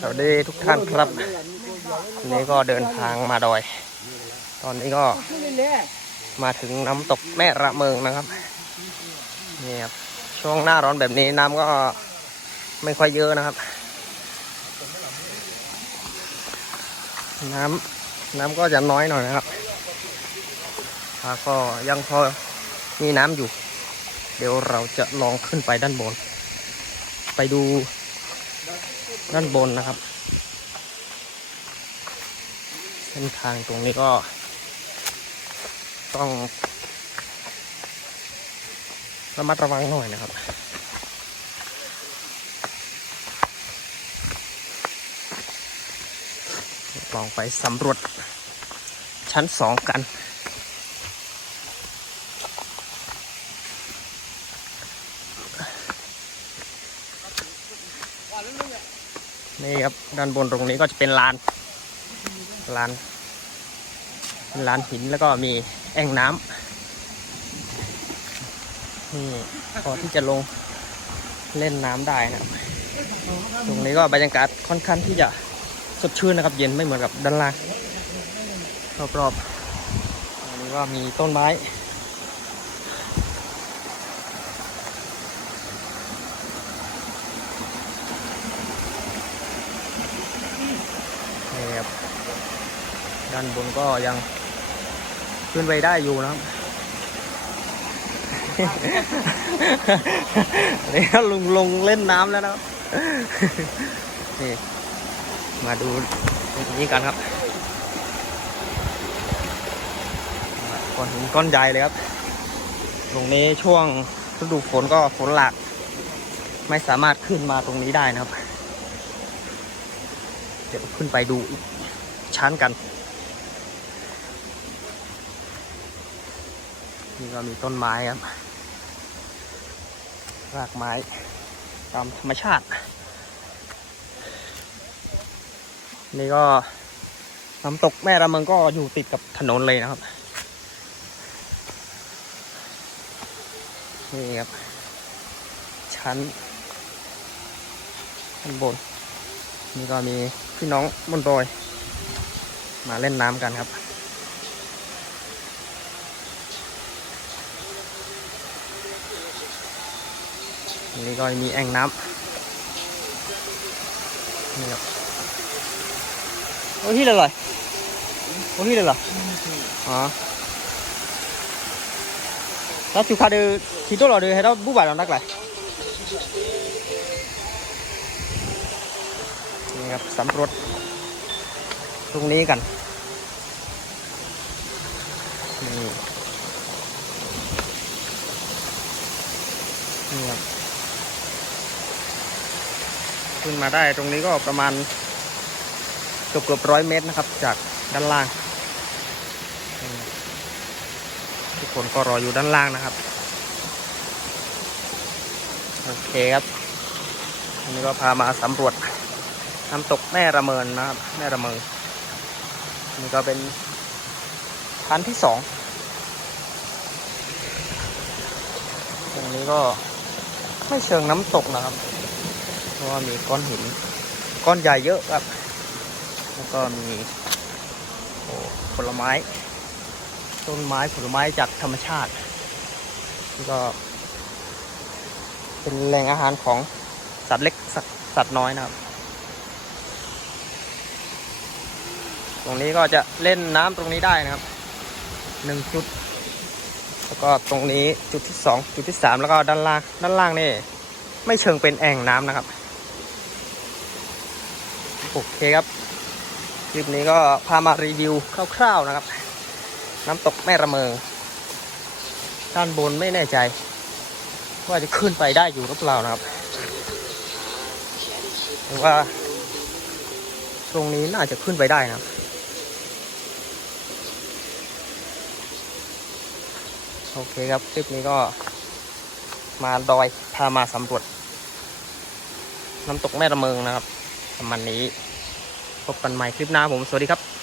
สวัสดีทุกท่านครับวันนี้ก็เดินทางมาดอย ตอนนี้ก็มาถึงน้ำตกแม่ระเมิงนะครับนี่ครับช่วงหน้าร้อนแบบนี้น้ำก็ไม่ค่อยเยอะนะครับ น้ำน้ำก็จะน้อยหน่อยนะครับแล้วก็ยังพอมีน้ำอยู่ เดี๋ยวเราจะลองขึ้นไปด้านบน ไปดู ด้านบนนะครับ เส้นทางตรงนี้ก็ ต้องระมัดระวังหน่อยนะครับลองไปสำรวจชั้นสองกัน นี่ครับด้านบนตรงนี้ก็จะเป็นลานลานเป็นลานหินแล้วก็มีแอ่งน้ำนี่พอที่จะลงเล่นน้ำได้นะครับตรงนี้ก็บรรยากาศค่อนข้างที่จะสดชื่นนะครับ เย็นไม่เหมือนกับด้านล่างรอบๆอันนี้ก็มีต้นไม้ นี่ครับ ด้านบนก็ยังขึ้นไปได้อยู่นะครับนี่ลุงลงเล่นน้ำแล้วนะครับนี่มาดูตรงนี้กันครับก้อนหินก้อนใหญ่เลยครับ ตรงนี้ช่วงฤดูฝนก็ฝนหลากไม่สามารถขึ้นมาตรงนี้ได้นะครับ เดี๋ยวขึ้นไปดูอีกชั้นกัน นี่ก็มีต้นไม้ครับ รากไม้ตามธรรมชาติ นี่ก็น้ำตกแม่ระเมงก็อยู่ติดกับถนนเลยนะครับ นี่ครับ ชั้นข้างบนนี่ก็มีพี่น้องบนดอยมาเล่นน้ำกันครับ นี่ก็มีแอ่งน้ำนี่ครับโอ้ที่เลยเหรอโอ้ที่เลยเหรออ๋อแล้วจุคาเดอที่ตัวเราเดอให้เราบุบายเรานักไหลนี่ครับสำรวจตรงนี้กันนี่นี่ครับ ขึ้นมาได้ตรงนี้ก็ประมาณเกือบเกือบร้อยเมตรนะครับ จากด้านล่าง ทุกคนก็รออยู่ด้านล่างนะครับโอเคครับอันนี้ก็พามาสำรวจน้ำตกแม่ระเมินนะครับแม่ระเมิงนี่ก็เป็นชั้นที่สองตรงนี้ก็ไม่เชิงน้ำตกนะครับ เพราะว่ามีก้อนหิน ก้อนใหญ่เยอะครับ แล้วก็มีโอ้ผลไม้ ต้นไม้ผลไม้จากธรรมชาตินี่ก็ เป็นแหล่งอาหารของสัตว์เล็กสสัตว์น้อยนะครับ ตรงนี้ก็จะเล่นน้ำตรงนี้ได้นะครับหนึ่งจุดแล้วก็ตรงนี้จุดที่สองจุดที่สามแล้วก็ด้านล่าง ด้านล่างนี่ ไม่เชิงเป็นแอ่งน้ำนะครับ โอเคครับคลิปนี้ก็พามารีวิวคร่าวๆนะครับ น้ำตกแม่ระเมงด้านบนไม่แน่ใจ ว่าจะขึ้นไปได้อยู่หรือเปล่านะครับแต่ว่า ตรงนี้น่าจะขึ้นไปได้นะครับโอเคครับคลิปนี้ก็มาดอยพามาสำรวจน้ำตกแม่ระเมิงนะครับ ประมาณนี้ พบกันใหม่คลิปหน้าผม สวัสดีครับ